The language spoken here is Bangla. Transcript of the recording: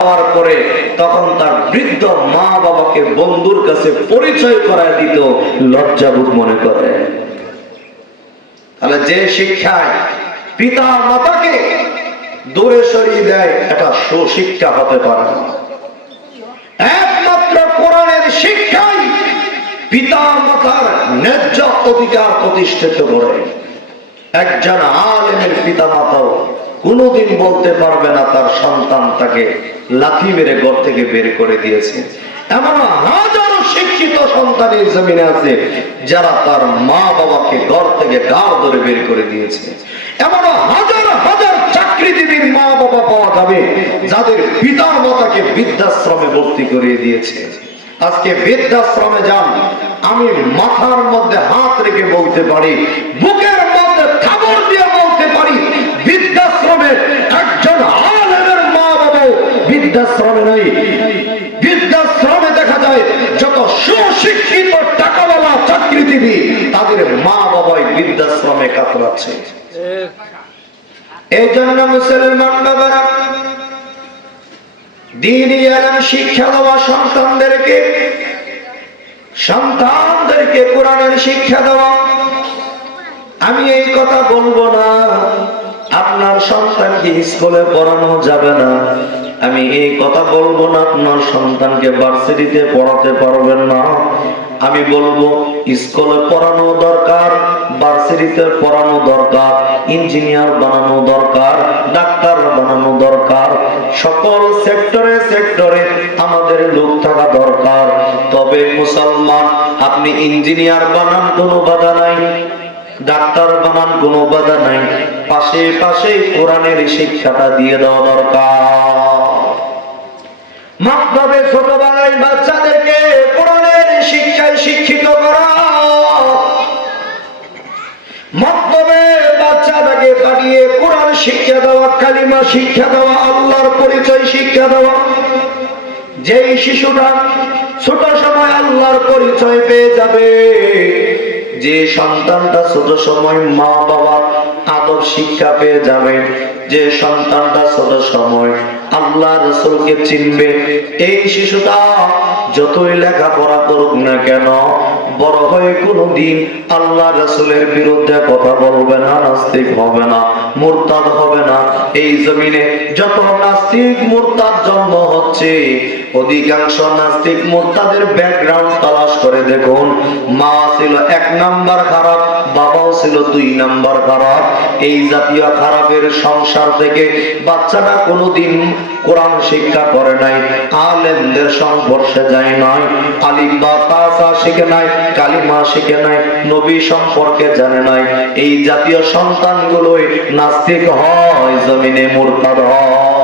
হওয়ার পরে তখন তার বৃদ্ধ মা বাবাকে বন্ধুর কাছে পরিচয় করায় দিত, লজ্জাবোধ মনে করে। তাহলে যে শিক্ষায় পিতা মাতাকে দূরে সরিয়ে দেয়, এটা সুশিক্ষা হতে পারে না। একমাত্র কোরআনের শিক্ষাই পিতা মাতার ন্যায্য অধিকার প্রতিষ্ঠিত করে। একজন আলেমের পিতা মাতাও কোনোদিন বলতে পারবে না তার সন্তান তাকে লাথি মেরে ঘর থেকে বের করে দিয়েছে। এমন হাজারো শিক্ষিত সন্তানের জমিনে আছে যারা তার মা বাবাকে ঘর থেকে গাড় ধরে বের করে দিয়েছে। এমন হাজার হাজার চাকরিজীবীর মা বাবা পাওয়া যাবে যাদের পিতা মাতাকে বৃদ্ধাশ্রমে ভর্তি করিয়ে দিয়েছে। আজকে বৃদ্ধাশ্রমে যান, আমি মাথার মধ্যে হাত রেখে বলতে পারি সুশিক্ষিত টাকাওয়ালা চাকরিজীবী তাদের মা বাবাই বৃদ্ধাশ্রমে কাতরাচ্ছে। এই জন্য মুসলমান বাবারা শিক্ষা দেওয়া সন্তানদেরকে সন্তানদেরকে কোরআনের শিক্ষা দেওয়া। আমি এই কথা বলব না। আপনার সন্তানকে স্কুলে পড়ানো যাবে না? আমি এই কথা বলব না, আপনার সন্তানকে ভার্সিটিতে পড়াতে পারবেন না। আমি বলব, স্কুলে পড়ানো দরকার, ভার্সিটিতে পড়ানো দরকার, ইঞ্জিনিয়ার বানানো দরকার, ডাক্তার বানানো দরকার, সকল সেক্টরে সেক্টরে আমাদের লোক থাকা দরকার। তবে মুসলমান, আপনি ইঞ্জিনিয়ার বানান, কোনো বাধা নাই। ডাক্তার বানান কোনো বাধা নাই। পাশে পাশে কোরআনের শিক্ষাটা দিয়ে দেওয়া দরকার। ছোটবেলায় বাচ্চাদেরকে কোরআনের শিক্ষায় শিক্ষিত করা। শিক্ষা দেওয়া পরিচয় শিক্ষা দেওয়া। যেই শিশুটা ছোট সময় আল্লাহর পরিচয় পেয়ে যাবে। যে সন্তানটা ছোট সময় মা বাবার আদর শিক্ষা পেয়ে যাবে, যে সন্তানটা ছোট সময় আল্লাহ রসুলকে চিনবে। এই শিশুটা যতই লেখাপড়া করুক না কেন, বড় হয়ে কোনো দিন আল্লাহ রসুলের বিরুদ্ধে কথা বলবে না, নাস্তিক হবে না, মুরতাদ হবে না। এই জমিনে যত নাস্তিক মুরতাদ জন্ম হচ্ছে, অধিকাংশ নাস্তিক মুরতাদের ব্যাকগ্রাউন্ড তালাশ করে দেখুন মা ছিল এক নাম্বার খারাপ, বাবাও ছিল দুই নাম্বার খারাপ। এই জাতীয় খারাপের সংসার থেকে বাচ্চাটা কোনোদিন কোরআন শিক্ষা করে নাই, আলেমদের সংঘর্ষে যায় নাই আলিম বা তাসা শিখে নাই, কালিমা শিখে নাই, নবী সম্পর্কে জানে নাই। এই জাতীয় সন্তানগুলোই নাস্তিক হয়, জমিনে মুরতাদ হয়।